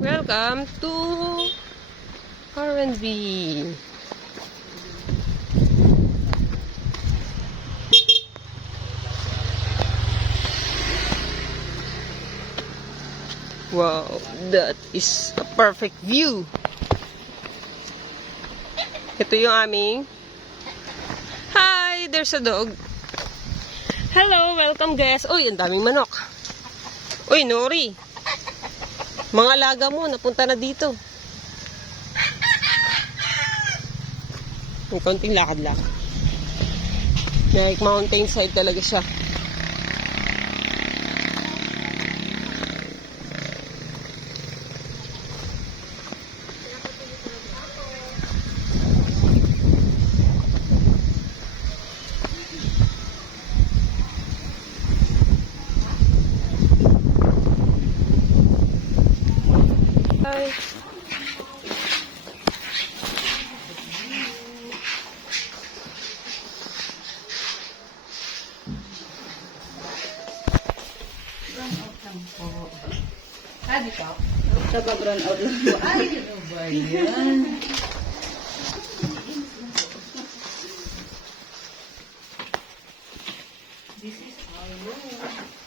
Welcome to R&B. Wow, that is a perfect view. Ito yung aming... Hi, there's a dog. Hello, welcome guys. Uy, ang daming manok. Uy, Nori. Mga alaga mo, napunta na dito. May konting lakad-lakad. Like mountainside talaga siya. Hi. Di pa? Sa background out lang po. Ay, ano ba yan? This is our room.